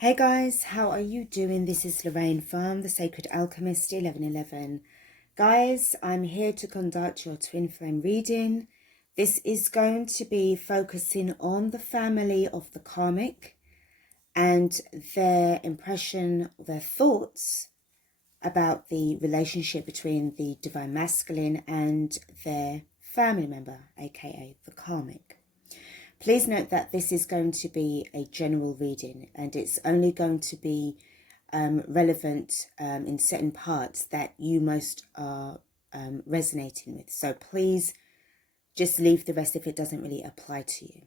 Hey guys, how are you doing? This is Lorraine from the Sacred Alchemist 1111. Guys, I'm here to conduct your twin flame reading. This is going to be focusing on the family of the karmic and their impression, their thoughts about the relationship between the divine masculine and their family member, aka the karmic. Please note that this is going to be a general reading and it's only going to be relevant in certain parts that you most are resonating with. So please just leave the rest if it doesn't really apply to you.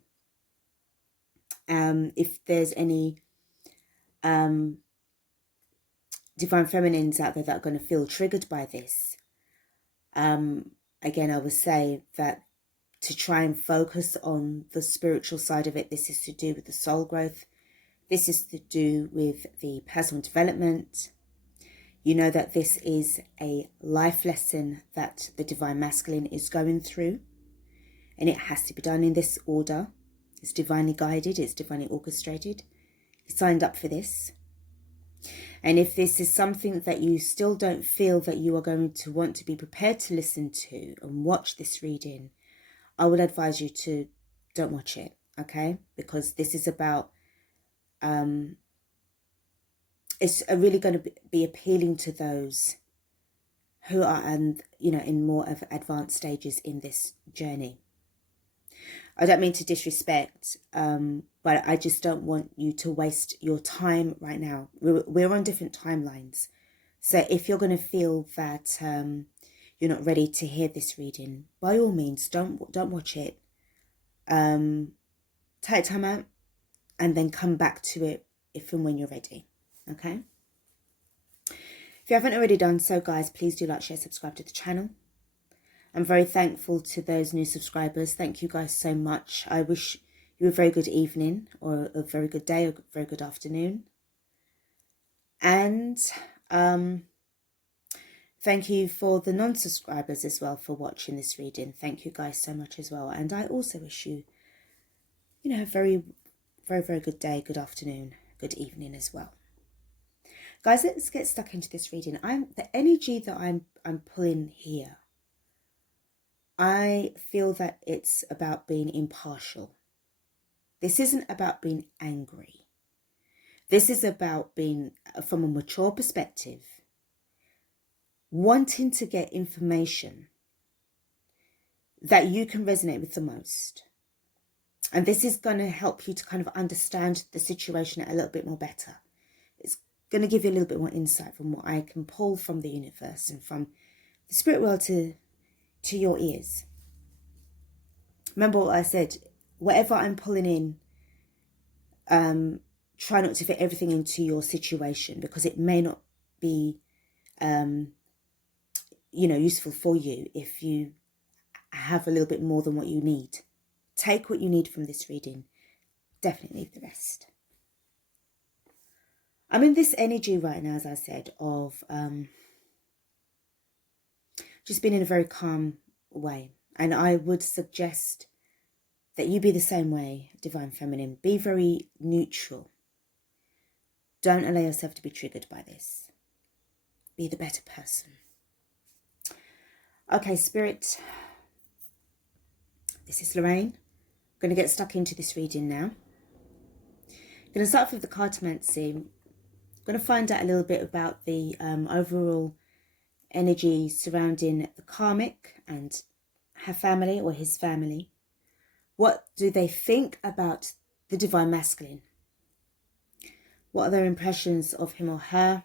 If there's any divine feminines out there that are going to feel triggered by this, again, I would say that to try and focus on the spiritual side of it. This is to do with the soul growth. This is to do with the personal development. You know that this is a life lesson that the divine masculine is going through, and it has to be done in this order. It's divinely guided, it's divinely orchestrated. He signed up for this. And if this is something that you still don't feel that you are going to want to be prepared to listen to and watch this reading, I would advise you to don't watch it, okay? Because this is about, it's really going to be appealing to those who are, in more of advanced stages in this journey. I don't mean to disrespect, but I just don't want you to waste your time right now. We're on different timelines. So if you're going to feel that you're not ready to hear this reading, by all means, don't watch it. Take time out and then come back to it if and when you're ready. Okay? If you haven't already done so, guys, please do like, share, subscribe to the channel. I'm very thankful to those new subscribers. Thank you guys so much. I wish you a very good evening or a very good day or a very good afternoon. And thank you for the non-subscribers as well for watching this reading. Thank you guys so much as well. And I also wish you, a very, very, very good day, good afternoon, good evening as well. Guys, let's get stuck into this reading. The energy that I'm pulling here, I feel that it's about being impartial. This isn't about being angry. This is about being, from a mature perspective, wanting to get information that you can resonate with the most. And this is going to help you to kind of understand the situation a little bit more better. It's going to give you a little bit more insight from what I can pull from the universe and from the spirit world to your ears. Remember what I said, whatever I'm pulling in, try not to fit everything into your situation because it may not be useful for you if you have a little bit more than what you need. Take what you need from this reading. Definitely leave the rest. I'm in this energy right now, as I said, of just being in a very calm way. And I would suggest that you be the same way, Divine Feminine. Be very neutral. Don't allow yourself to be triggered by this. Be the better person. Okay, Spirit, this is Lorraine. I'm going to get stuck into this reading now. I'm going to start off with the Karmic'S. I'm going to find out a little bit about the overall energy surrounding the karmic and her family or his family. What do they think about the divine masculine? What are their impressions of him or her?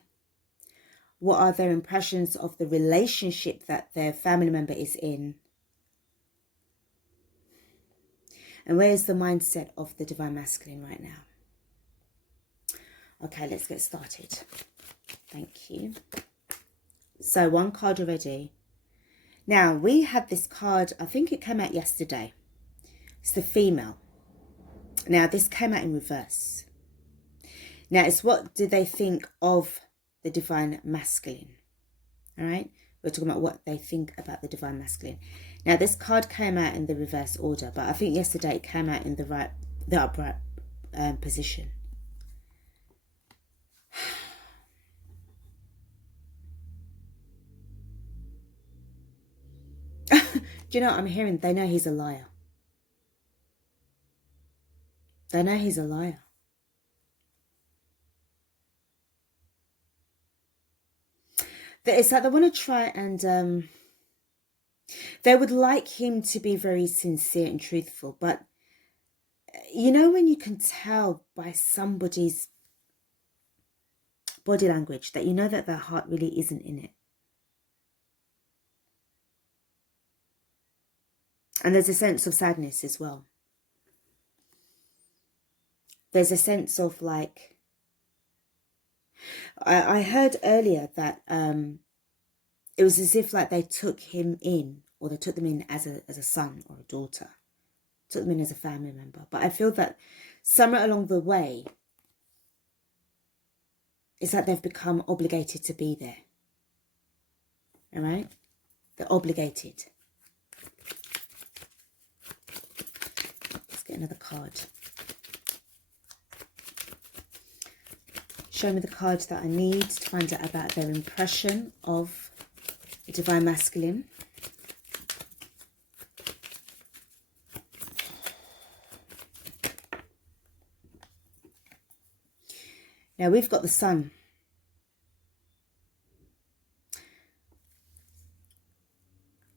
What are their impressions of the relationship that their family member is in? And where is the mindset of the divine masculine right now? Okay, let's get started. Thank you. So one card already. Now, we had this card, I think it came out yesterday. It's the female. Now, this came out in reverse. Now, it's what do they think of the divine masculine? All right? We're talking about what they think about the divine masculine. Now, this card came out in the reverse order, but I think yesterday it came out in the upright position. Do you know what I'm hearing? They know he's a liar. They know he's a liar. It's like they want to try and they would like him to be very sincere and truthful, but you know when you can tell by somebody's body language that you know that their heart really isn't in it. And there's a sense of sadness as well. There's a sense of like, I heard earlier that it was as if like they took him in, or they took them in as a son or a daughter, took them in as a family member. But I feel that somewhere along the way, it's like they've become obligated to be there. All right? They're obligated. Let's get another card. Show me the cards that I need to find out about their impression of the Divine Masculine. Now we've got the Sun.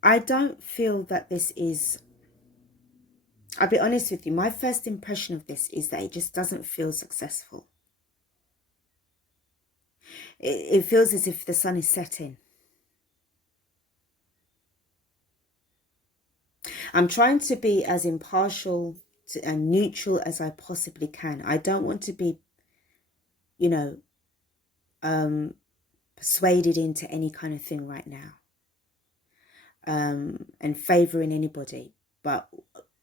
I don't feel that this is, I'll be honest with you, my first impression of this is that it just doesn't feel successful. It feels as if the sun is setting. I'm trying to be as impartial and neutral as I possibly can. I don't want to be, you know, persuaded into any kind of thing right now. And favouring anybody. But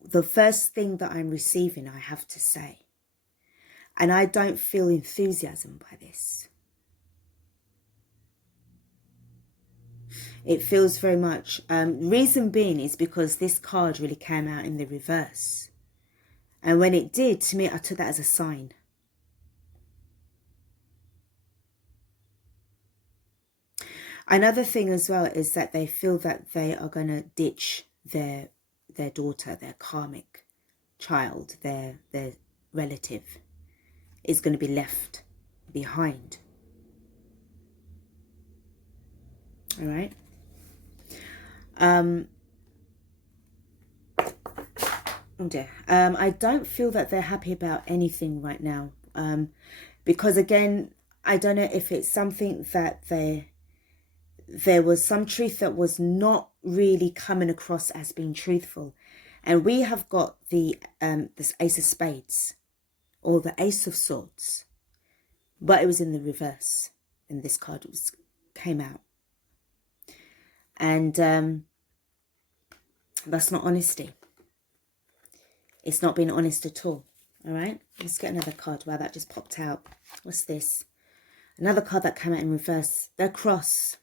the first thing that I'm receiving, I have to say, and I don't feel enthusiasm by this. It feels very much, reason being is because this card really came out in the reverse. And when it did, to me, I took that as a sign. Another thing as well is that they feel that they are going to ditch their daughter, their karmic child, their relative is going to be left behind. All right. Oh dear. I don't feel that they're happy about anything right now. Because again, I don't know if it's something that there was some truth that was not really coming across as being truthful. And we have got this Ace of Spades, or the Ace of Swords, but it was in the reverse, and this card came out. And that's not honesty. It's not being honest at all. All right, let's get another card. Wow, that just popped out. What's this? Another card that came out in reverse. They're cross.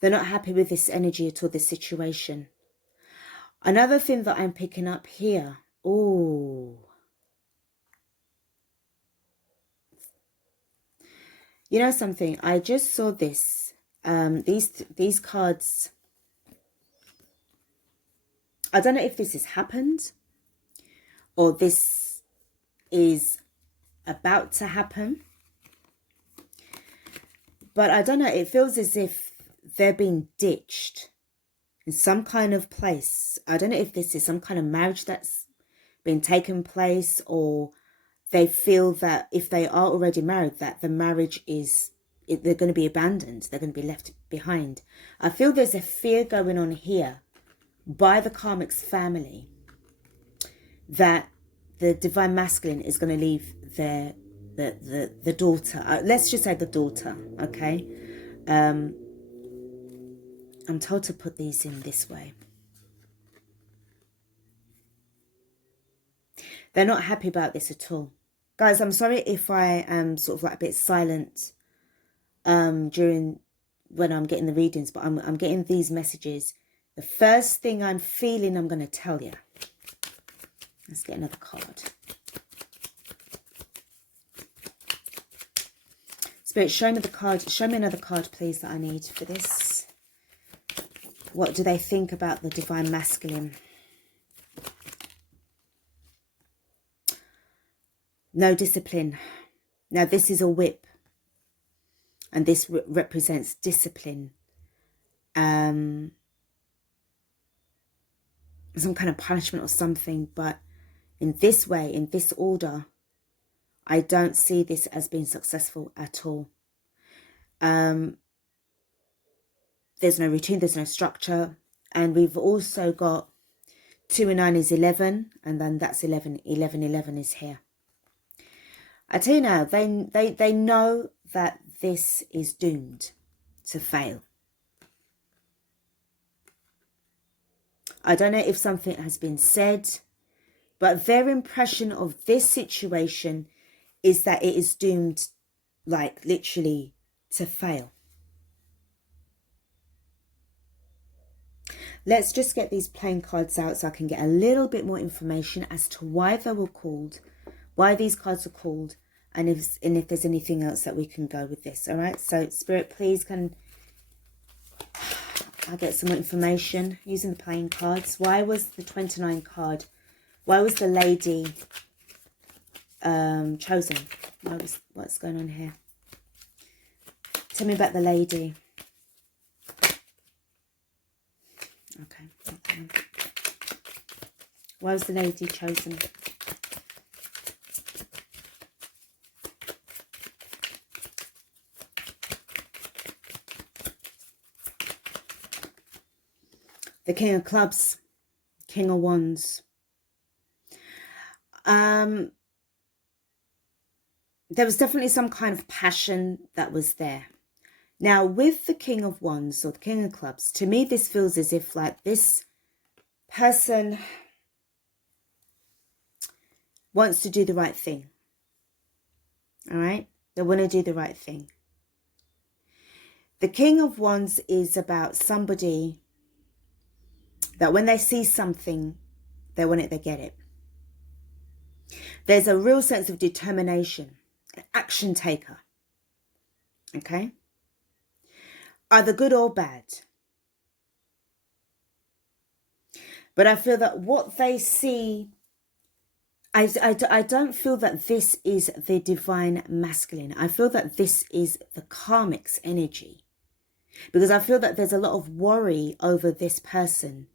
They're not happy with this energy at all, this situation. Another thing that I'm picking up here. Oh. You know something? I just saw this. These cards. I don't know if this has happened or this is about to happen. But I don't know. It feels as if they're being ditched in some kind of place. I don't know if this is some kind of marriage that's been taken place, or they feel that if they are already married, that the marriage is, they're going to be abandoned. They're going to be left behind. I feel there's a fear going on here by the Karmic'S family that the Divine Masculine is going to leave the daughter. Let's just say the daughter, okay? I'm told to put these in this way. They're not happy about this at all. Guys, I'm sorry if I am sort of like a bit silent during when I'm getting the readings, but I'm getting these messages. The first thing I'm feeling, I'm going to tell you. Let's get another card. Spirit, show me the card. Show me another card, please, that I need for this. What do they think about the divine masculine? No discipline. Now this is a whip. And this represents discipline. Some kind of punishment or something. But in this way, in this order, I don't see this as being successful at all. There's no routine, there's no structure. And we've also got 2 and 9 is 11. And then that's 11. 11, 11 is here. I tell you now, they know that this is doomed to fail. I don't know if something has been said, but their impression of this situation is that it is doomed, like literally, to fail. Let's just get these playing cards out so I can get a little bit more information as to why they were called, why these cards are called, and if there's anything else that we can go with this. All right, so Spirit, please can I get some more information using the playing cards. Why was the 29 card, why was the lady chosen? What's going on here? Tell me about the lady. Okay. Why was the lady chosen? The King of Clubs, King of Wands. There was definitely some kind of passion that was there. Now, with the King of Wands or the King of Clubs, to me, this feels as if like this person wants to do the right thing. All right? They want to do the right thing. The King of Wands is about somebody that when they see something, they want it, they get it. There's a real sense of determination, an action taker. Okay? Either good or bad. But I feel that what they see, I don't feel that this is the divine masculine. I feel that this is the Karmic'S energy. Because I feel that there's a lot of worry over this person,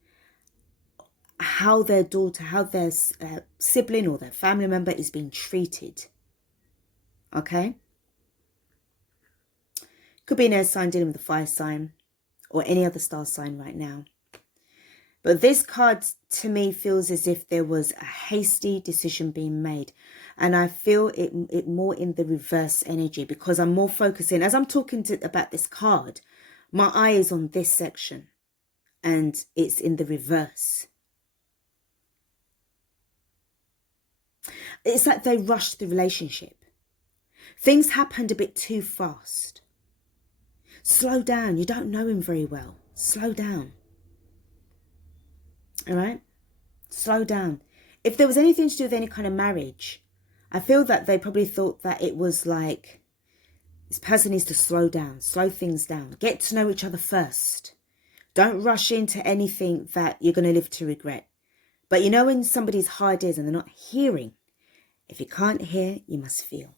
how their daughter, how their sibling or their family member is being treated. Okay? Could be an air sign dealing with the fire sign or any other star sign right now. But this card to me feels as if there was a hasty decision being made. And I feel it more in the reverse energy because I'm more focusing. As I'm talking about this card, my eye is on this section and it's in the reverse. It's like they rushed the relationship. Things happened a bit too fast. Slow down. You don't know him very well. Slow down. All right? Slow down. If there was anything to do with any kind of marriage, I feel that they probably thought that it was like, this person needs to slow down, slow things down. Get to know each other first. Don't rush into anything that you're going to live to regret. But you know when somebody's hard is and they're not hearing, if you can't hear, you must feel.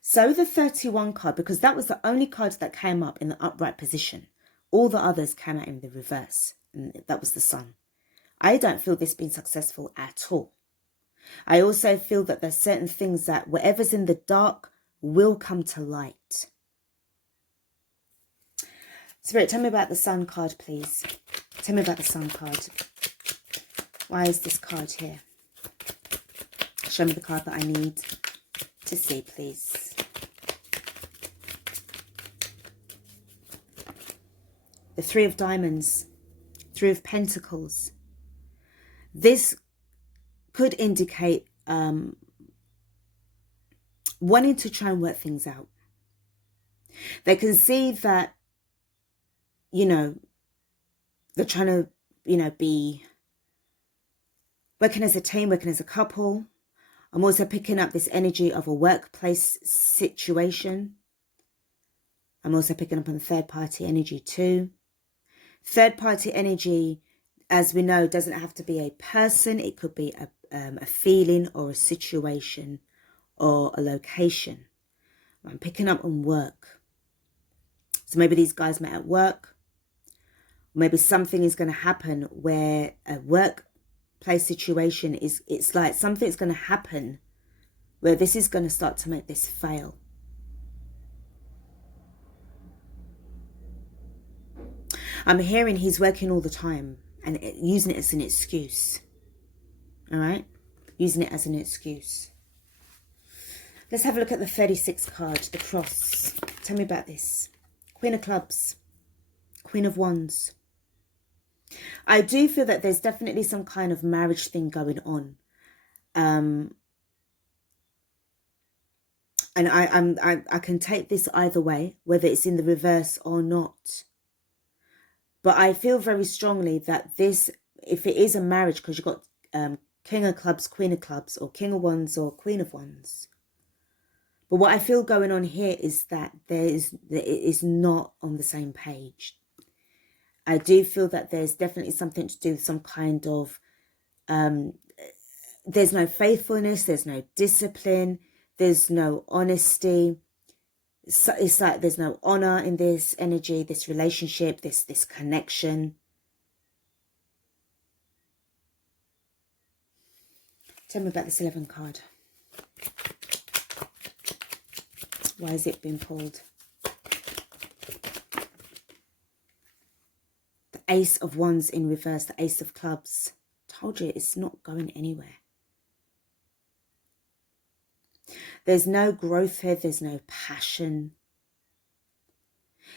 So the 31 card, because that was the only card that came up in the upright position. All the others came out in the reverse. And that was the Sun. I don't feel this being successful at all. I also feel that there's certain things that whatever's in the dark will come to light. Spirit, tell me about the Sun card, please. Tell me about the Sun card. Why is this card here? Show me the card that I need to see, please. The Three of Diamonds, Three of Pentacles. This could indicate wanting to try and work things out. They can see that, you know, they're trying to, you know, be working as a team, working as a couple. I'm also picking up this energy of a workplace situation. I'm also picking up on the third party energy too. Third party energy, as we know, doesn't have to be a person. It could be a feeling or a situation or a location. I'm picking up on work. So maybe these guys met at work. Maybe something is going to happen where a workplace situation is, it's like something's going to happen where this is going to start to make this fail. I'm hearing he's working all the time and using it as an excuse. All right? Using it as an excuse. Let's have a look at the 36 card, the cross. Tell me about this. Queen of Clubs. Queen of Wands. I do feel that there's definitely some kind of marriage thing going on. And I can take this either way, whether it's in the reverse or not. But I feel very strongly that this, if it is a marriage, because you've got King of Clubs, Queen of Clubs, or King of Wands or Queen of Wands. But what I feel going on here is that it is not on the same page. I do feel that there's definitely something to do with some kind of, there's no faithfulness, there's no discipline, there's no honesty. It's like there's no honor in this energy, this relationship, this connection. Tell me about this 11 card. Why has it been pulled? The Ace of Wands in reverse, the Ace of Clubs. Told you it's not going anywhere. There's no growth here. There's no passion.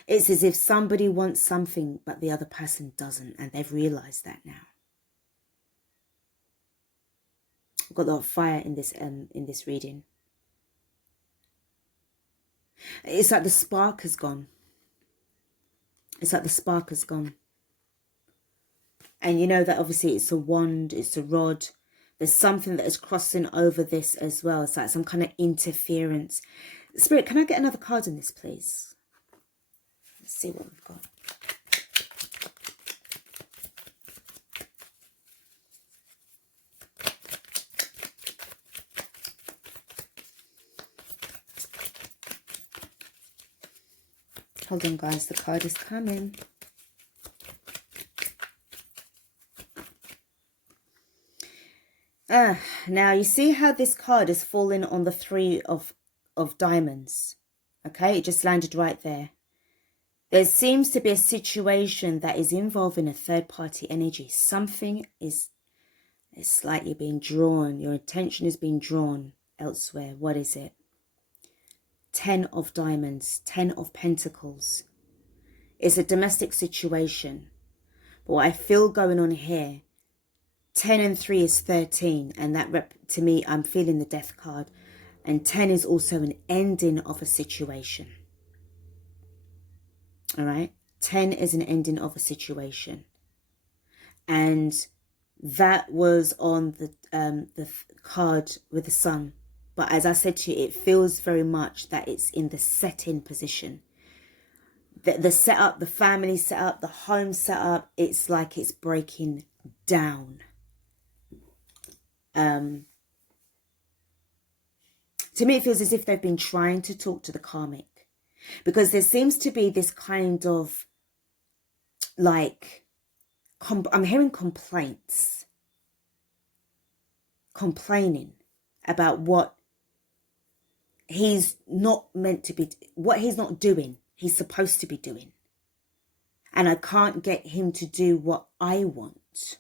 It's as if somebody wants something, but the other person doesn't, and they've realized that now. I've got a lot of fire in this reading. It's like the spark has gone. It's like the spark has gone. And you know that obviously it's a wand, it's a rod. There's something that is crossing over this as well. It's like some kind of interference. Spirit, can I get another card in this, please? Let's see what we've got. Hold on, guys. The card is coming. Now you see how this card is falling on the 3 of diamonds. Okay, it just landed right there. There seems to be a situation that is involving a third-party energy. Something is slightly being drawn. Your attention is being drawn elsewhere. What is it? 10 of diamonds, 10 of pentacles. It's a domestic situation. But what I feel going on here, 10 and 3 is 13. And that, to me, I'm feeling the death card. And 10 is also an ending of a situation. All right? 10 is an ending of a situation. And that was on the card with the sun. But as I said to you, it feels very much that it's in the set-in position. The setup, the family setup, the home setup, it's like it's breaking down. To me, it feels as if they've been trying to talk to the karmic. Because there seems to be this kind of, like, I'm hearing complaints. Complaining about what he's not meant to be, what he's not doing, he's supposed to be doing. And I can't get him to do what I want.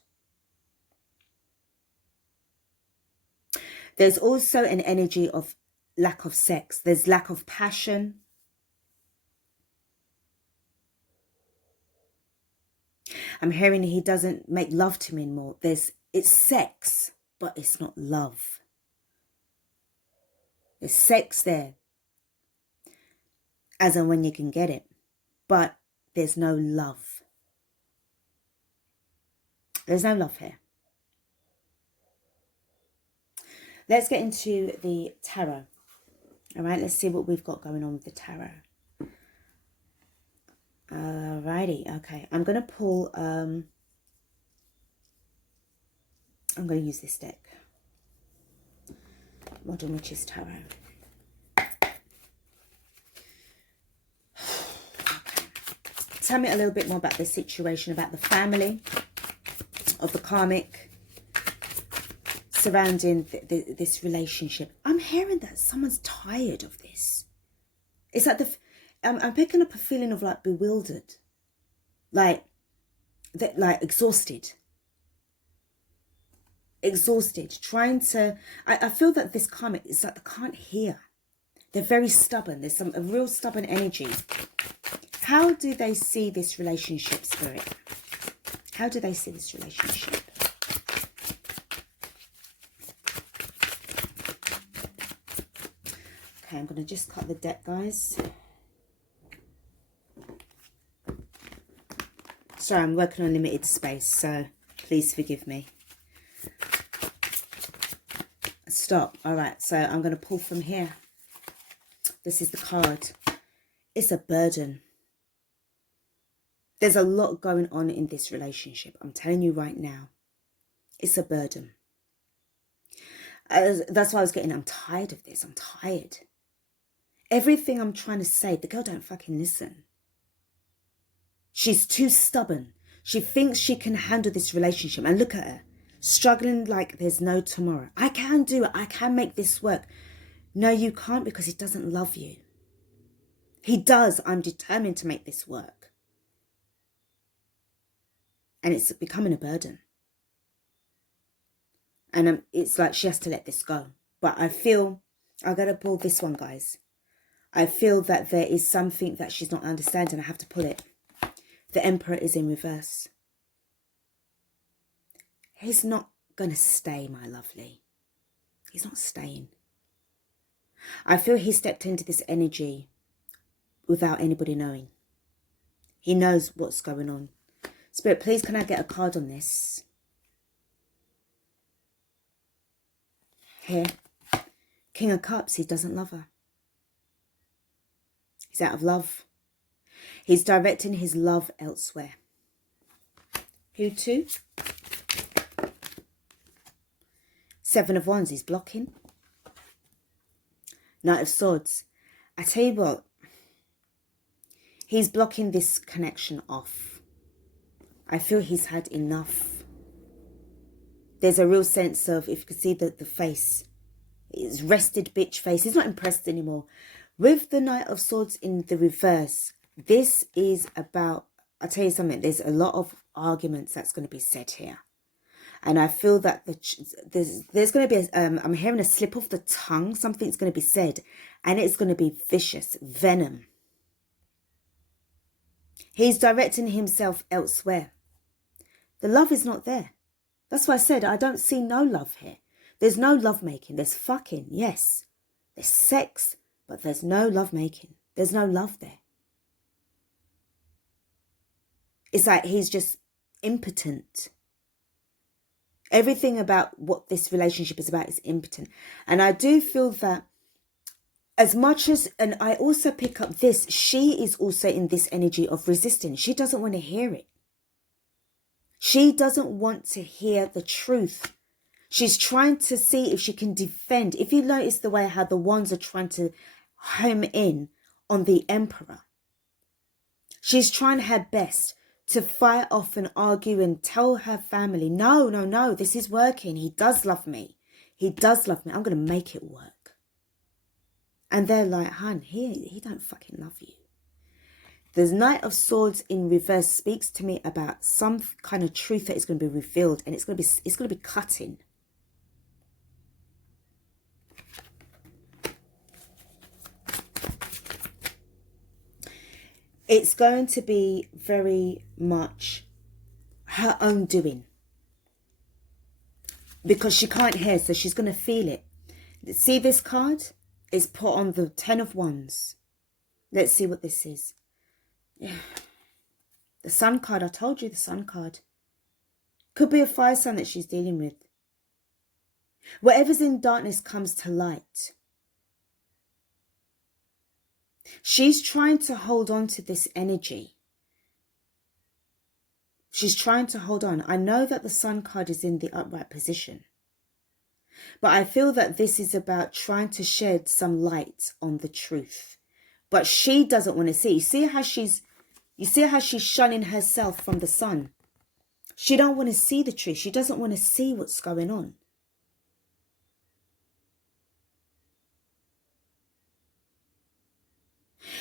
There's also an energy of lack of sex. There's lack of passion. I'm hearing he doesn't make love to me anymore. It's sex, but it's not love. There's sex there, as and when you can get it, but there's no love. There's no love here. Let's get into the tarot. All right, let's see what we've got going on with the tarot. Alrighty, okay. I'm going to pull, I'm going to use this deck. Modern Witches Tarot. Tell me a little bit more about the situation, about the family of the karmic surrounding this relationship. I'm hearing that someone's tired of this. It's like I'm picking up a feeling of like bewildered, like exhausted, trying to. I feel that this karmic is like they can't hear. They're very stubborn. There's a real stubborn energy. How do they see this relationship, Spirit? How do they see this relationship? Okay, I'm going to just cut the deck, guys. Sorry, I'm working on limited space, so please forgive me. Stop. All right, so I'm going to pull from here. This is the card. It's a burden. There's a lot going on in this relationship. I'm telling you right now. It's a burden. That's why I was getting, I'm tired of this. I'm tired. Everything I'm trying to say, the girl don't fucking listen. She's too stubborn. She thinks she can handle this relationship. And look at her. Struggling like there's no tomorrow. I can do it. I can make this work. No, you can't, because he doesn't love you. He does. I'm determined to make this work. And it's becoming a burden. And it's like she has to let this go. But I feel, I got to pull this one, guys. I feel that there is something that she's not understanding. I have to pull it. The Emperor is in reverse. He's not going to stay, my lovely. He's not staying. I feel he stepped into this energy without anybody knowing. He knows what's going on. Spirit, please, can I get a card on this? Here. King of Cups, he doesn't love her. He's out of love. He's directing his love elsewhere. Who to? Seven of Wands, he's blocking. Knight of Swords. I tell you what, he's blocking this connection off. I feel he's had enough. There's a real sense of, if you can see the face, his rested bitch face. He's not impressed anymore. With the Knight of Swords in the reverse, this is about, I'll tell you something, there's a lot of arguments that's going to be said here. And I feel that there's going to be, I'm hearing a slip of the tongue. Something's going to be said. And it's going to be vicious. Venom. He's directing himself elsewhere. The love is not there. That's why I said I don't see no love here. There's no love making. There's fucking, yes. There's sex, but there's no love making. There's no love there. It's like he's just impotent. Everything about what this relationship is about is impotent. And I do feel that as much as, and I also pick up this, she is also in this energy of resisting. She doesn't want to hear it. She doesn't want to hear the truth. She's trying to see if she can defend. If you notice the way how the wands are trying to home in on the Emperor. She's trying her best to fight off and argue and tell her family, no, no, no, this is working. He does love me. He does love me. I'm going to make it work. And they're like, hun, he don't fucking love you. The Knight of Swords in reverse speaks to me about some kind of truth that is going to be revealed, and it's going to be cutting. It's going to be very much her own doing. Because she can't hear, so she's going to feel it. See this card? It's put on the 10 of Wands. Let's see what this is. Yeah. The Sun card, I told you, the Sun card. Could be a fire sign that she's dealing with. Whatever's in darkness comes to light. She's trying to hold on to this energy. She's trying to hold on. I know that the Sun card is in the upright position. But I feel that this is about trying to shed some light on the truth. But she doesn't want to see. You see how she's shunning herself from the Sun. She don't want to see the truth. She doesn't want to see what's going on.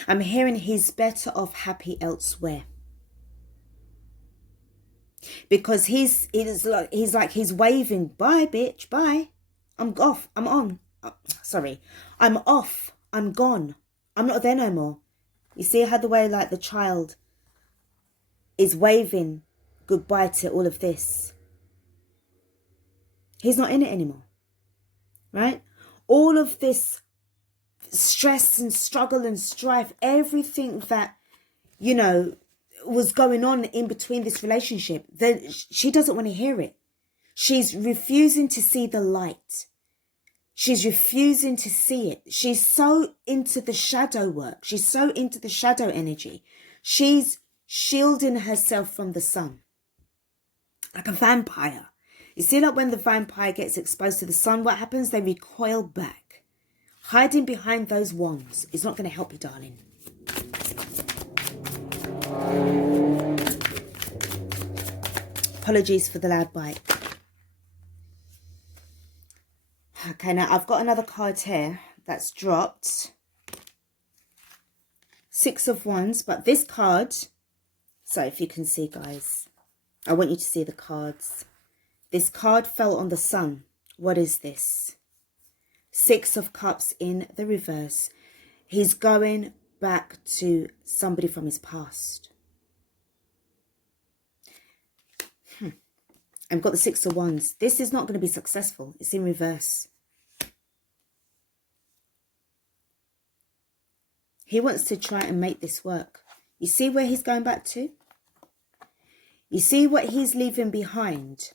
I'm hearing he's better off happy elsewhere. Because he's waving, bye bitch, bye. I'm off, I'm on. Sorry, I'm off, I'm gone. I'm not there no more. You see how the way like the child is waving goodbye to all of this. He's not in it anymore, right? All of this stress and struggle and strife, everything that, you know, was going on in between this relationship, then she doesn't want to hear it. She's refusing to see the light. She's refusing to see it. She's so into the shadow work. She's so into the shadow energy. She's shielding herself from the sun. Like a vampire. You see, like when the vampire gets exposed to the sun, what happens? They recoil back. Hiding behind those wands is not going to help you, darling. Apologies for the loud bite. Okay, now I've got another card here that's dropped. 6 of Wands, but this card, so if you can see, guys, I want you to see the cards. This card fell on the sun. What is this? 6 of Cups in the reverse. He's going back to somebody from his past. I've got the 6 of Wands. This is not going to be successful. It's in reverse. He wants to try and make this work. You see where he's going back to? You see what he's leaving behind?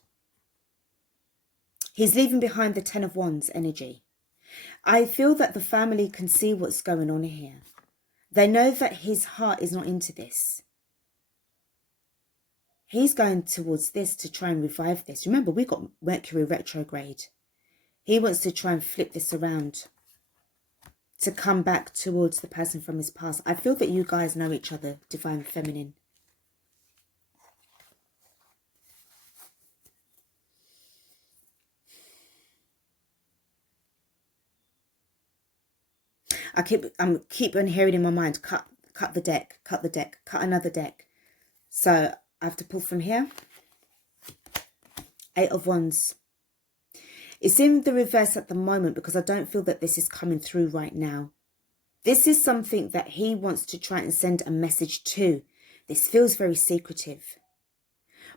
He's leaving behind the 10 of Wands energy. I feel that the family can see what's going on here. They know that his heart is not into this. He's going towards this to try and revive this. Remember, we got Mercury retrograde. He wants to try and flip this around to come back towards the person from his past. I feel that you guys know each other, Divine Feminine. I'm keep on hearing in my mind, cut the deck, cut the deck, cut another deck. So I have to pull from here. 8 of Wands. It's in the reverse at the moment because I don't feel that this is coming through right now. This is something that he wants to try and send a message to. This feels very secretive.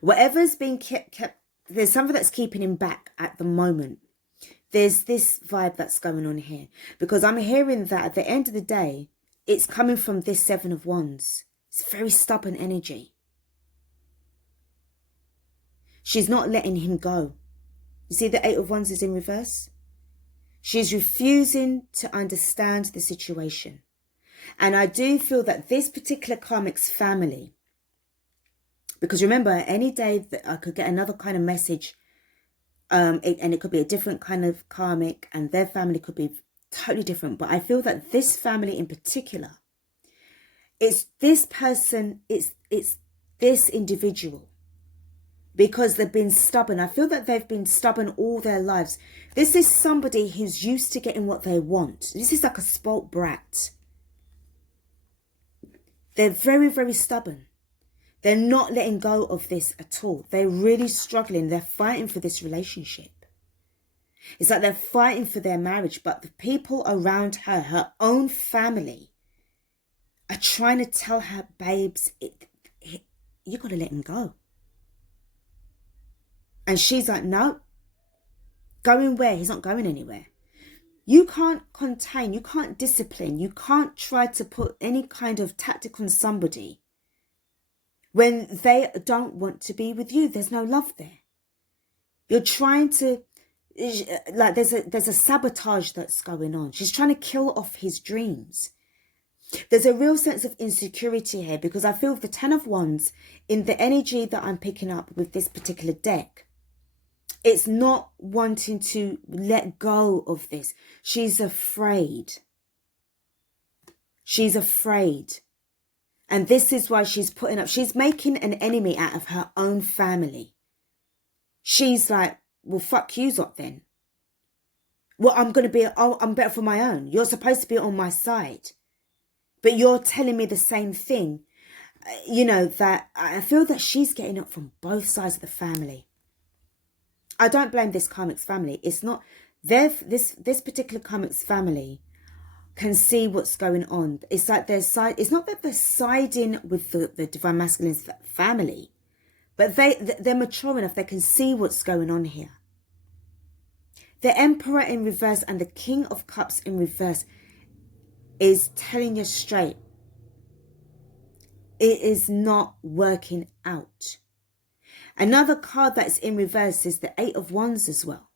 Whatever's being kept, there's something that's keeping him back at the moment. There's this vibe that's going on here. Because I'm hearing that at the end of the day, it's coming from this 7 of Wands. It's very stubborn energy. She's not letting him go. You see the 8 of Wands is in reverse? She's refusing to understand the situation. And I do feel that this particular Karmic's family, because remember, any day that I could get another kind of message, and it could be a different kind of Karmic, and their family could be totally different. But I feel that this family in particular, it's this person, it's this individual. Because they've been stubborn. I feel that they've been stubborn all their lives. This is somebody who's used to getting what they want. This is like a spoilt brat. They're very, very stubborn. They're not letting go of this at all. They're really struggling. They're fighting for this relationship. It's like they're fighting for their marriage. But the people around her, her own family, are trying to tell her, babes, you got to let him go. And she's like, no. Going where? He's not going anywhere. You can't contain, you can't discipline, you can't try to put any kind of tactic on somebody when they don't want to be with you. There's no love there. You're trying to, like, there's a sabotage that's going on. She's trying to kill off his dreams. There's a real sense of insecurity here, because I feel the Ten of Wands in the energy that I'm picking up with this particular deck. It's not wanting to let go of this. She's afraid. She's afraid. And this is why she's putting up, she's making an enemy out of her own family. She's like, well, fuck you lot then. Well, I'm better for my own. You're supposed to be on my side. But you're telling me the same thing. You know, that I feel that she's getting it from both sides of the family. I don't blame this Karmic's family. It's not, this particular Karmic's family can see what's going on. It's like it's not that they're siding with the Divine Masculine's family, but they're mature enough, they can see what's going on here. The Emperor in reverse and the King of Cups in reverse is telling you straight, it is not working out. Another card that's in reverse is the Eight of Wands as well.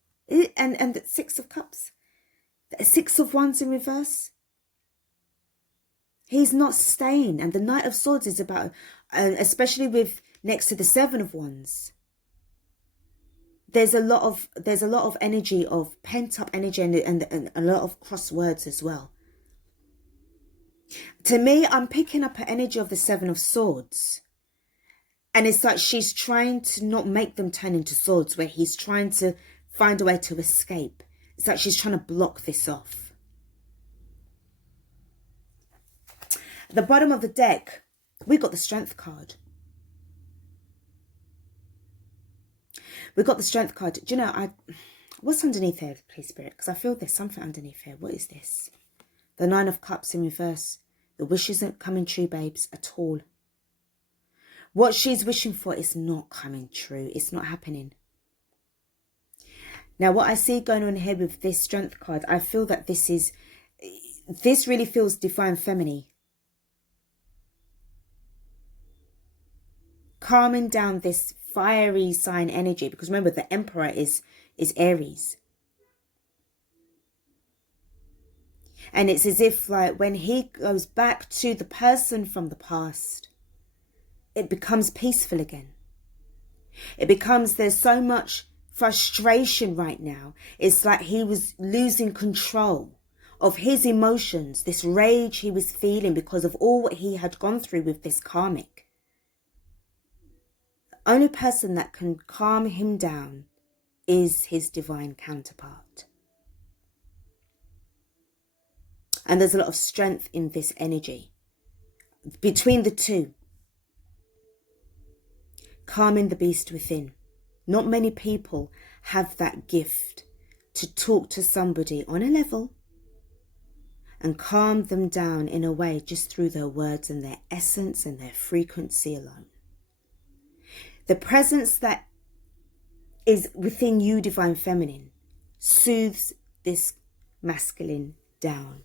And the Six of Cups. The Six of Wands in reverse. He's not staying. And the Knight of Swords is about, especially with next to the Seven of Wands. There's a lot of energy, of pent up energy, and a lot of crosswords as well. To me, I'm picking up an energy of the Seven of Swords. And it's like she's trying to not make them turn into swords, where he's trying to find a way to escape. It's like she's trying to block this off. At the bottom of the deck, we got the Strength card. We got the Strength card. Do you know, what's underneath here, please, Spirit? Because I feel there's something underneath here. What is this? The Nine of Cups in reverse. The wish isn't coming true, babes, at all. What she's wishing for is not coming true. It's not happening. Now, what I see going on here with this Strength card, I feel that this really feels Divine Feminine. Calming down this fiery sign energy. Because remember, the Emperor is Aries. And it's as if, like, when he goes back to the person from the past, it becomes peaceful again. It becomes, there's so much frustration right now. It's like he was losing control of his emotions, this rage he was feeling because of all what he had gone through with this Karmic. The only person that can calm him down is his divine counterpart. And there's a lot of strength in this energy. Between the two, calming the beast within. Not many people have that gift to talk to somebody on a level and calm them down in a way just through their words and their essence and their frequency alone. The presence that is within you, Divine Feminine, soothes this masculine down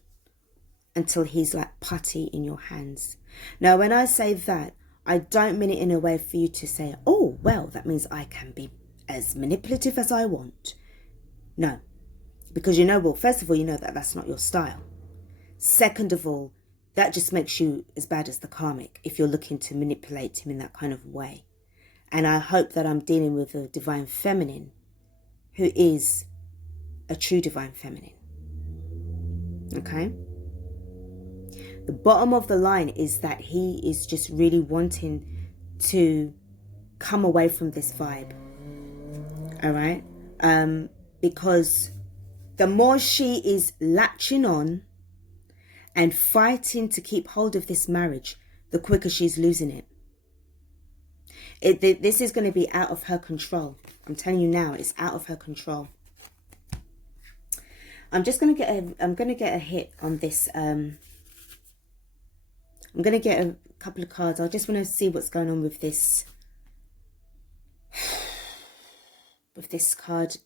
until he's like putty in your hands. Now, when I say that, I don't mean it in a way for you to say, oh, well, that means I can be as manipulative as I want. No, because you know, well, first of all, you know that that's not your style. Second of all, that just makes you as bad as the Karmic if you're looking to manipulate him in that kind of way. And I hope that I'm dealing with a Divine Feminine who is a true Divine Feminine. Okay? The bottom of the line is that he is just really wanting to come away from this vibe. All right? Because the more she is latching on and fighting to keep hold of this marriage, the quicker she's losing it. This is going to be out of her control. I'm telling you now, it's out of her control. I'm going to get a hit on this. I'm going to get a couple of cards. I just want to see what's going on with this. With this card.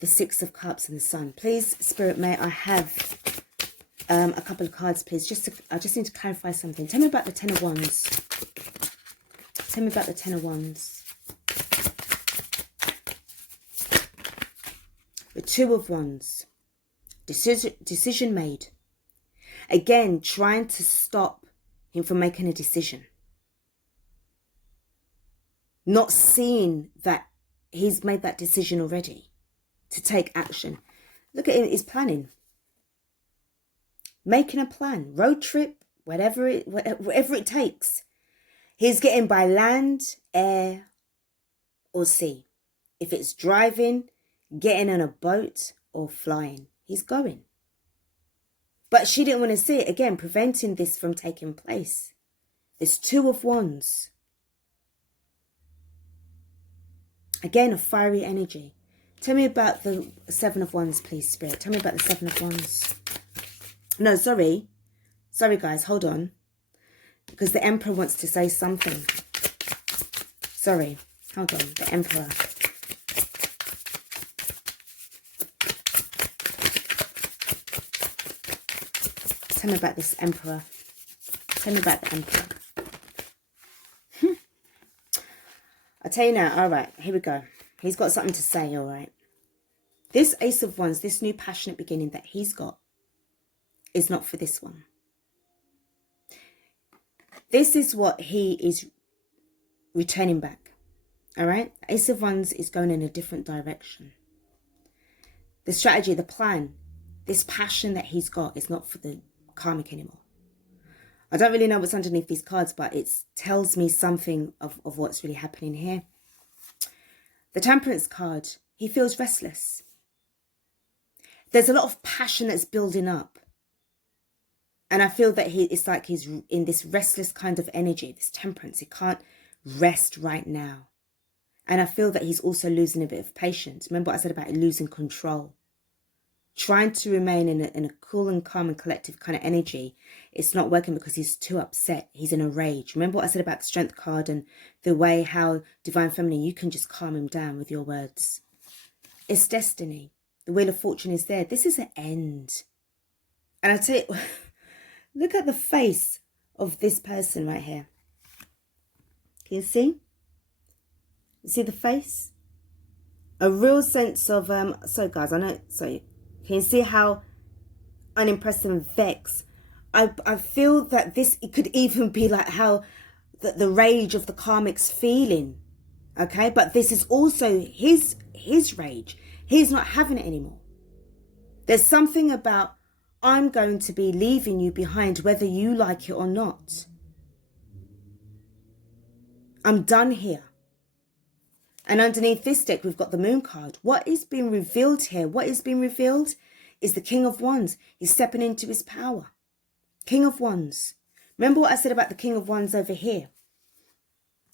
The Six of Cups and the Sun. Please, Spirit, may I have a couple of cards, please? I just need to clarify something. Tell me about the Ten of Wands. Tell me about the Ten of Wands. The Two of Wands. Decision made. Again, trying to stop him from making a decision. Not seeing that he's made that decision already to take action. Look at him, he's planning. Making a plan. Road trip, whatever it takes. He's getting by land, air, or sea. If it's driving, getting on a boat, or flying, he's going. But she didn't want to see it. Again, preventing this from taking place. There's Two of Wands. Again, a fiery energy. Tell me about the Seven of Wands, please, Spirit. Tell me about the Seven of Wands. No, sorry. Sorry, guys. Hold on. Because the Emperor wants to say something. Sorry. Hold on. The Emperor. Tell me about this Emperor. Tell me about the Emperor. I'll tell you now. All right. Here we go. He's got something to say. All right. This Ace of Wands, this new passionate beginning that he's got, is not for this one. This is what he is returning back. All right. Ace of Wands is going in a different direction. The strategy, the plan, this passion that he's got is not for the karmic anymore. I don't really know what's underneath these cards, but it tells me something of what's really happening here. The Temperance card, he feels restless. There's a lot of passion that's building up. And I feel that it's like he's in this restless kind of energy, this temperance. He can't rest right now. And I feel that he's also losing a bit of patience. Remember what I said about losing control? Trying to remain in a cool and calm and collective kind of energy. It's not working because he's too upset. He's in a rage. Remember what I said about the Strength card and the way how Divine Feminine, you can just calm him down with your words. It's destiny. The Wheel of Fortune is there. This is an end. And I tell you, look at the face of this person right here. Can you see? You see the face? A real sense of, sorry guys, I know, sorry. Can you see how unimpressed and vexed? I feel that it could even be like how the rage of the Karmic's feeling. Okay, but this is also his rage. He's not having it anymore. There's something about, I'm going to be leaving you behind whether you like it or not. I'm done here. And underneath this deck, we've got the Moon card. What is being revealed here? What is being revealed is the King of Wands. He's stepping into his power. King of Wands. Remember what I said about the King of Wands over here?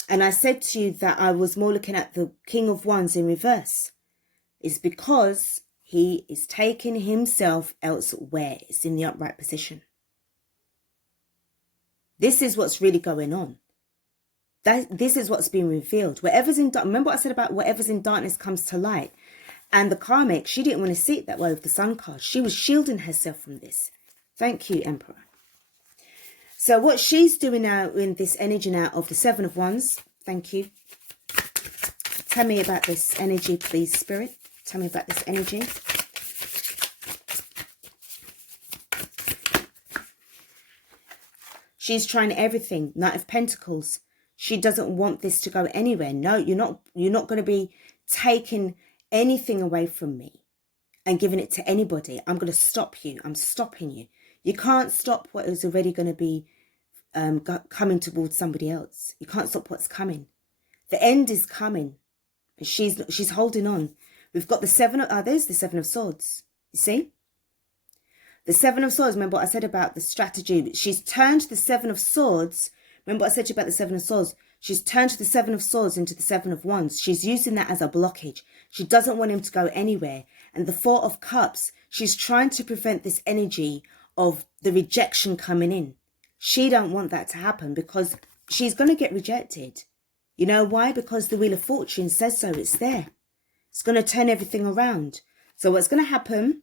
And I said to you that I was more looking at the King of Wands in reverse. It's because he is taking himself elsewhere. It's in the upright position. This is what's really going on. This is what's being revealed. Whatever's in dark, remember what I said about whatever's in darkness comes to light. And the Karmic, she didn't want to see it that way with the Sun card. She was shielding herself from this. Thank you, Emperor. So what she's doing now in this energy now of the Seven of Wands, thank you. Tell me about this energy, please, Spirit. Tell me about this energy. She's trying everything. Knight of Pentacles. She doesn't want this to go anywhere. No, you're not going to be taking anything away from me and giving it to anybody. I'm going to stop you. I'm stopping you. You can't stop what is already going to be coming towards somebody else. You can't stop what's coming. The end is coming. And she's holding on. We've got the there's the Seven of Swords. You see? The Seven of Swords, remember what I said about the strategy. She's turned the Seven of Swords. Remember what I said to you about the Seven of Swords? She's turned the Seven of Swords into the Seven of Wands. She's using that as a blockage. She doesn't want him to go anywhere. And the Four of Cups, she's trying to prevent this energy of the rejection coming in. She don't want that to happen because she's going to get rejected. You know why? Because the Wheel of Fortune says so. It's there. It's going to turn everything around. So what's going to happen?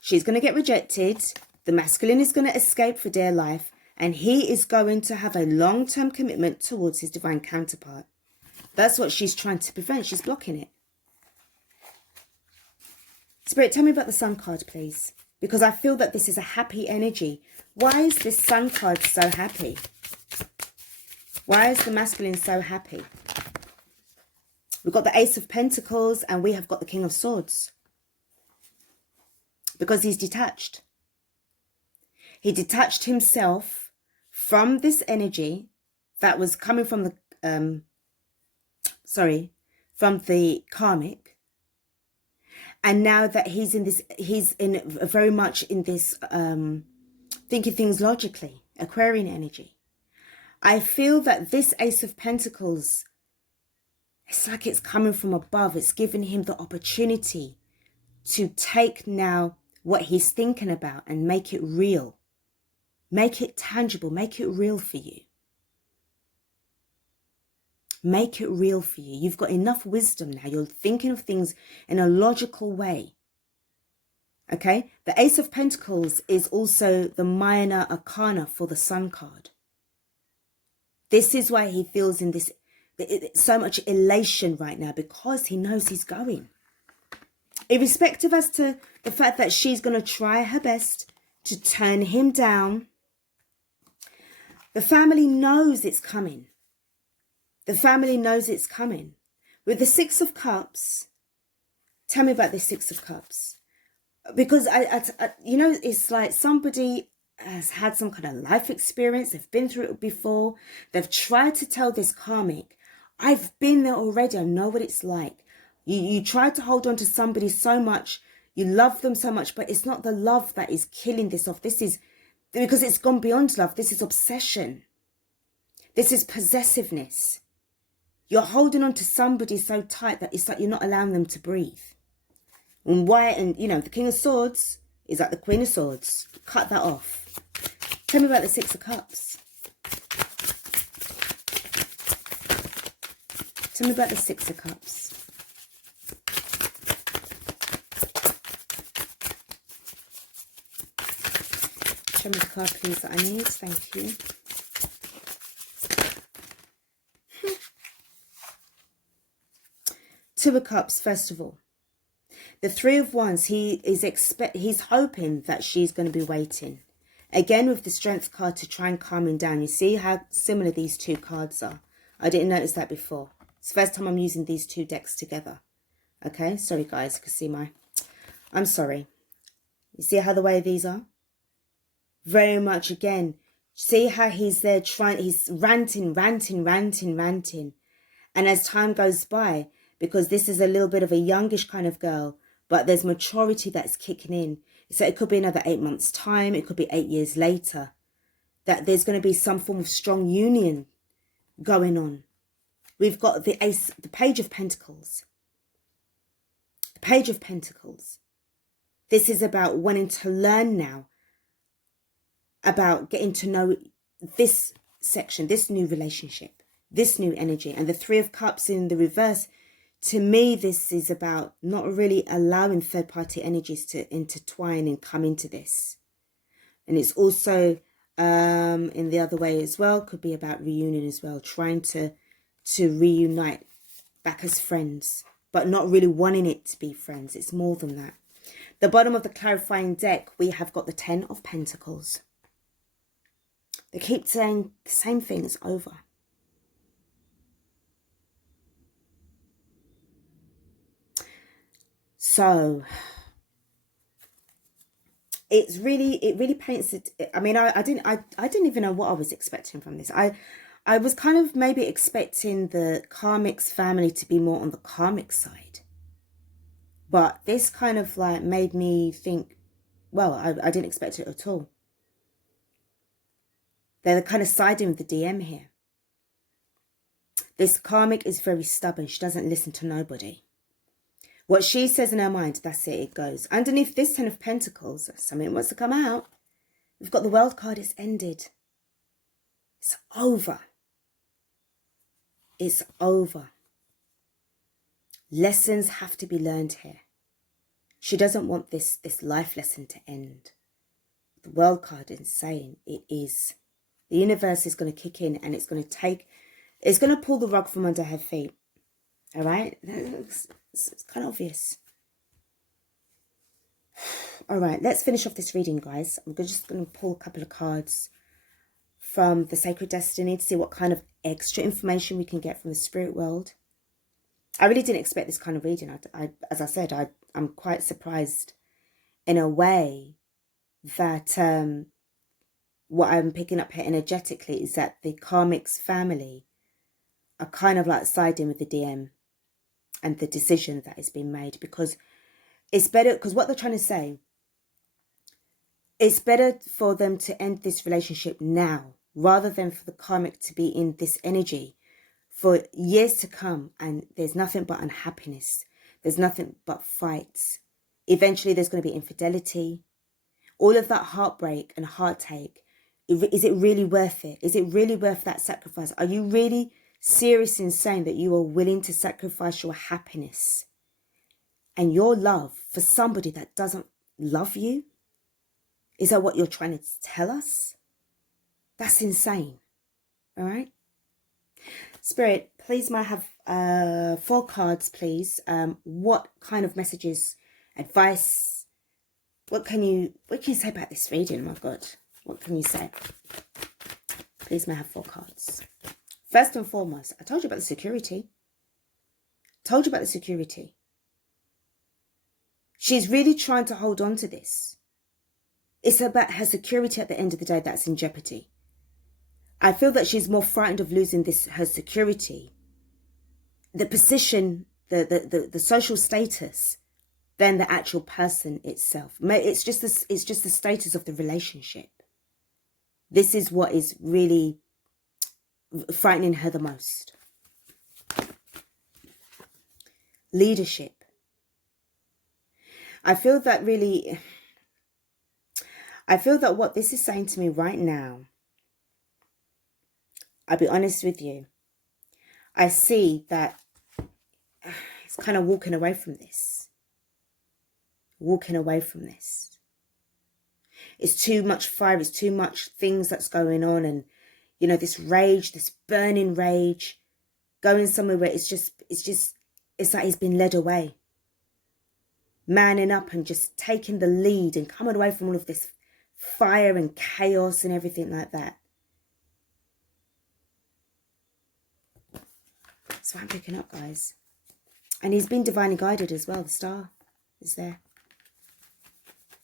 She's going to get rejected. The masculine is going to escape for dear life. And he is going to have a long-term commitment towards his divine counterpart. That's what she's trying to prevent. She's blocking it. Spirit, tell me about the Sun card, please. because I feel that this is a happy energy. Why is this Sun card so happy? Why is the masculine so happy? We've got the Ace of Pentacles and we have got the King of Swords. Because he's detached. He detached himself from this energy that was coming from the, from the karmic. And now that he's in very much in this, thinking things logically, Aquarian energy. I feel that this Ace of Pentacles, it's like it's coming from above. It's giving him the opportunity to take now what he's thinking about and make it real. Make it tangible. Make it real for you. Make it real for you. You've got enough wisdom now. You're thinking of things in a logical way. Okay? The Ace of Pentacles is also the minor arcana for the Sun card. This is why he feels in this so much elation right now, because he knows he's going. Irrespective as to the fact that she's going to try her best to turn him down, the family knows it's coming. The family knows it's coming. With the Six of Cups, tell me about the Six of Cups. Because, you know, it's like somebody has had some kind of life experience. They've been through it before. They've tried to tell this karmic, I've been there already. I know what it's like. You try to hold on to somebody so much. You love them so much, but it's not the love that is killing this off. This is because it's gone beyond love. This is obsession. This is possessiveness. You're holding on to somebody so tight that it's like you're not allowing them to breathe. And why? And you know, the King of Swords is like the Queen of Swords. Cut that off. Tell me about the Six of Cups. Tell me about the Six of Cups. Show me the card, please, that I need. Thank you. Two of Cups, first of all. The Three of Wands, he's hoping that she's going to be waiting. Again, with the Strength card to try and calm him down. You see how similar these two cards are? I didn't notice that before. It's the first time I'm using these two decks together. Okay, sorry guys, you can see I'm sorry. You see how the way these are? Very much again. See how he's there he's ranting. And as time goes by, because this is a little bit of a youngish kind of girl, but there's maturity that's kicking in. So it could be another 8 months' time. It could be 8 years later. That there's going to be some form of strong union going on. We've got the Page of Pentacles. The Page of Pentacles. This is about wanting to learn now. About getting to know this section, this new relationship, this new energy. And the Three of Cups in the reverse. To me, this is about not really allowing third-party energies to intertwine and come into this. And it's also in the other way as well, could be about reunion as well, trying to reunite back as friends, but not really wanting it to be friends. It's more than that. The bottom of the clarifying deck, we have got the Ten of Pentacles. They keep saying the same things over. So it really paints it. I mean, I didn't even know what I was expecting from this. I was kind of maybe expecting the Karmic'S family to be more on the karmic side, but this kind of like made me think, well, I didn't expect it at all. They're kind of siding with the DM here. This karmic is very stubborn. She doesn't listen to nobody. What she says in her mind, that's it goes. Underneath this Ten of Pentacles, something wants to come out. We've got the World card. It's ended. It's over. It's over. Lessons have to be learned here. She doesn't want this life lesson to end. The World card is saying it is. The universe is going to kick in and it's going to pull the rug from under her feet. All right? It's kind of obvious. All right, let's finish off this reading, guys. I'm just going to pull a couple of cards from the Sacred Destiny to see what kind of extra information we can get from the spirit world. I really didn't expect this kind of reading. As I said, I'm quite surprised in a way that what I'm picking up here energetically is that the Karmic'S family are kind of like siding with the DM and the decision that has been made, because it's better, because what they're trying to say, it's better for them to end this relationship now rather than for the karmic to be in this energy for years to come, and there's nothing but unhappiness. There's nothing but fights. Eventually there's going to be infidelity. All of that heartbreak and heartache. Is it really worth it? Is it really worth that sacrifice? Are you really serious in saying that you are willing to sacrifice your happiness and your love for somebody that doesn't love you? Is that what you're trying to tell us? That's insane. All right. Spirit, please, may I have 4 cards, please? What kind of messages, advice, what can you say about this reading? My God, what can you say? Please, may I have 4 cards? First and foremost, I told you about the security. Told you about the security. She's really trying to hold on to this. It's about her security at the end of the day that's in jeopardy. I feel that she's more frightened of losing her security, the position, the social status, than the actual person itself. It's just the status of the relationship. This is what is really frightening her the most. Leadership. I feel that what this is saying to me right now, I'll be honest with you, I see that it's kind of walking away from this. Walking away from this. It's too much fire, it's too much things that's going on, and you know, this rage, this burning rage, going somewhere where it's like he's been led away. Manning up and just taking the lead and coming away from all of this fire and chaos and everything like that. That's what I'm picking up, guys. And he's been divinely guided as well. The star is there.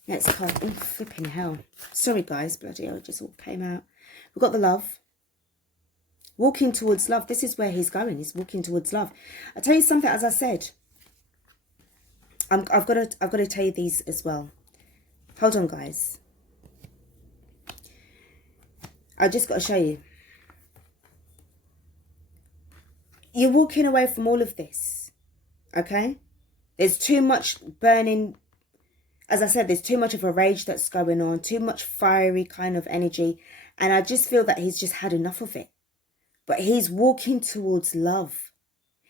Next card. Oh, flipping hell. Sorry, guys. Bloody hell, it just all came out. We've got the love. Walking towards love. This is where he's going. He's walking towards love. I'll tell you something, as I said. I've got to tell you these as well. Hold on, guys. I just got to show you. You're walking away from all of this, okay? There's too much burning. As I said, there's too much of a rage that's going on, too much fiery kind of energy. And I just feel that he's just had enough of it. But he's walking towards love.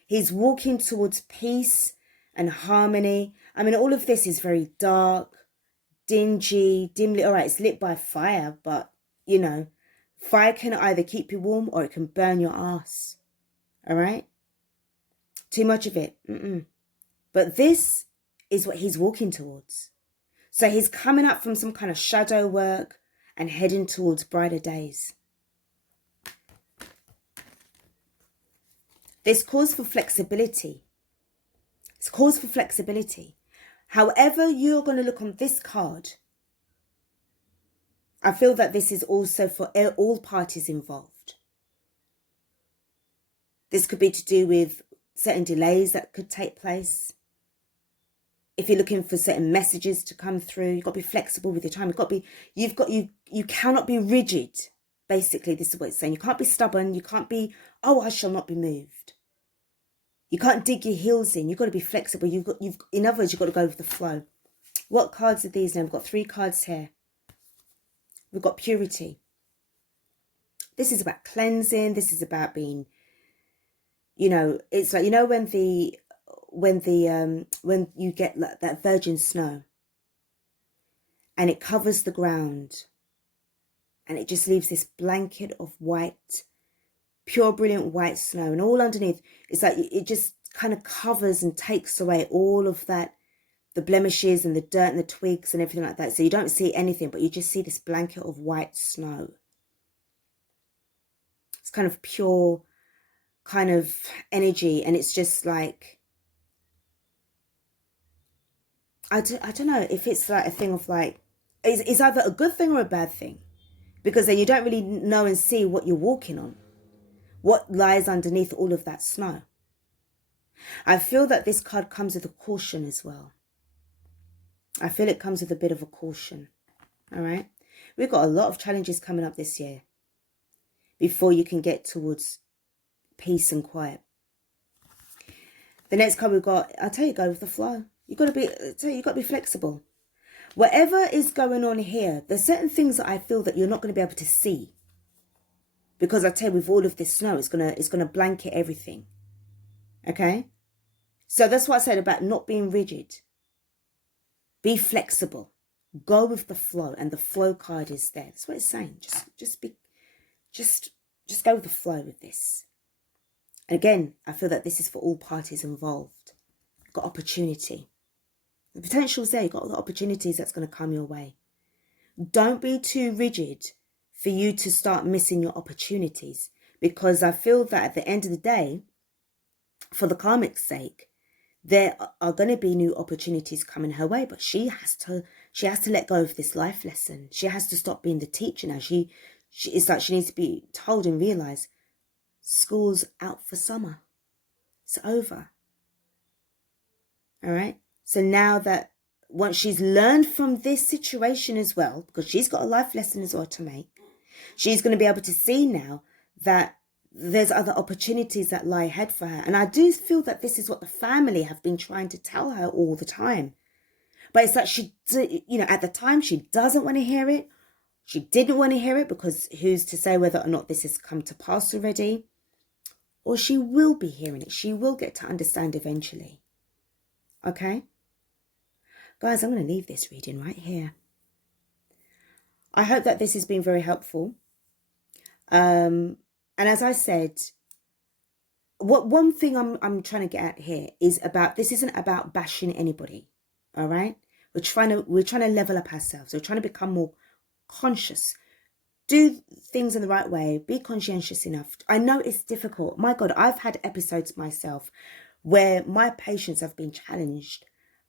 He's walking towards peace and harmony. I mean, all of this is very dark, dingy, dimly. All right, it's lit by fire, but, you know, fire can either keep you warm or it can burn your ass. All right? Too much of it. But this is what he's walking towards. So he's coming up from some kind of shadow work and heading towards brighter days. There's cause for flexibility. It's cause for flexibility. However you're going to look on this card, I feel that this is also for all parties involved. This could be to do with certain delays that could take place. If you're looking for certain messages to come through, you've got to be flexible with your time. You cannot be rigid. Basically, this is what it's saying. You can't be stubborn. You can't be, oh, I shall not be moved. You can't dig your heels in. You've got to be flexible. In other words, you've got to go with the flow. What cards are these now? We've got 3 cards here. We've got purity. This is about cleansing. This is about being, you know, it's like, you know, when you get like that virgin snow and it covers the ground and it just leaves this blanket of white, pure, brilliant white snow, and all underneath, it's like it just kind of covers and takes away all of that the blemishes and the dirt and the twigs and everything like that. So you don't see anything, but you just see this blanket of white snow. It's kind of pure kind of energy, and it's just like, I don't know if it's like a thing of like, it's either a good thing or a bad thing, because then you don't really know and see what you're walking on, what lies underneath all of that snow. I feel that this card comes with a caution as well. I feel it comes with a bit of a caution. All right. We've got a lot of challenges coming up this year before you can get towards peace and quiet. The next card we've got, I'll tell you, go with the flow. You've got to be flexible. Whatever is going on here, there's certain things that I feel that you're not going to be able to see. Because I tell you, with all of this snow, it's gonna blanket everything. Okay? So that's what I said about not being rigid. Be flexible. Go with the flow, and the flow card is there. That's what it's saying. Just go with the flow with this. And again, I feel that this is for all parties involved. You've got opportunity. The potential's there. You've got all the opportunities that's going to come your way. Don't be too rigid for you to start missing your opportunities, because I feel that at the end of the day, for the Karmic's sake, there are going to be new opportunities coming her way, but she has to let go of this life lesson. She has to stop being the teacher now. It's like she needs to be told and realize school's out for summer. It's over. All right. So now that once she's learned from this situation as well, because she's got a life lesson as well to make, she's going to be able to see now that there's other opportunities that lie ahead for her. And I do feel that this is what the family have been trying to tell her all the time. But it's like at the time, she doesn't want to hear it. She didn't want to hear it, because who's to say whether or not this has come to pass already? Or she will be hearing it. She will get to understand eventually. Okay? Guys, I'm going to leave this reading right here. I hope that this has been very helpful. And as I said, one thing I'm trying to get at here is about, this isn't about bashing anybody. All right? We're trying to level up ourselves. We're trying to become more conscious. Do things in the right way. Be conscientious enough. I know it's difficult. My God, I've had episodes myself where my patience have been challenged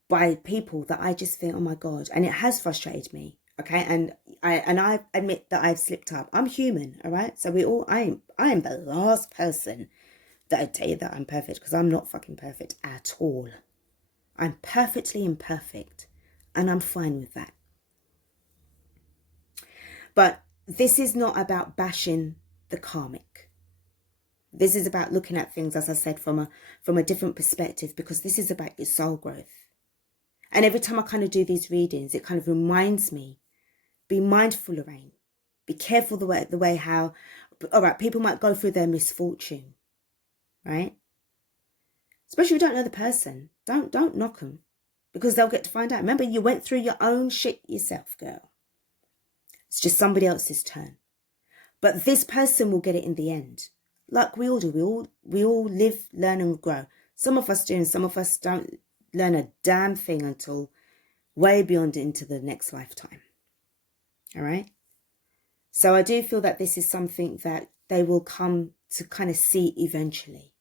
by people that I just think, oh my God, and it has frustrated me. Okay, and I admit that I've slipped up. I'm human, all right. So I am the last person that I'd tell you that I'm perfect, because I'm not fucking perfect at all. I'm perfectly imperfect, and I'm fine with that. But this is not about bashing the karmic. This is about looking at things, as I said, from a different perspective, because this is about your soul growth. And every time I kind of do these readings, it kind of reminds me, be mindful, Lorraine. Be careful the way how, all right, people might go through their misfortune, right? Especially if you don't know the person. Don't knock them, because they'll get to find out. Remember, you went through your own shit yourself, girl. It's just somebody else's turn. But this person will get it in the end. Like we all do. We all live, learn and grow. Some of us do, and some of us don't learn a damn thing until way beyond into the next lifetime. All right? So I do feel that this is something that they will come to kind of see eventually.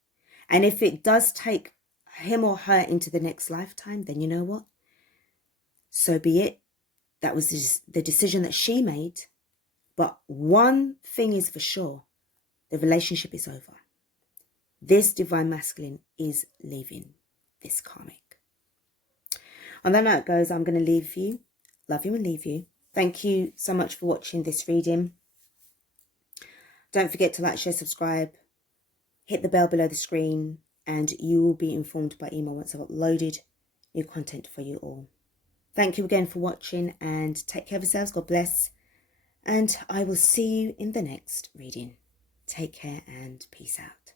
And if it does take him or her into the next lifetime, then you know what? So be it. That was the decision that she made. But one thing is for sure, the relationship is over. This divine masculine is leaving this karmic. On that note, guys, I'm going to leave you. Love you and leave you. Thank you so much for watching this reading. Don't forget to like, share, subscribe. Hit the bell below the screen, and you will be informed by email once I've uploaded new content for you all. Thank you again for watching, and take care of yourselves. God bless. And I will see you in the next reading. Take care and peace out.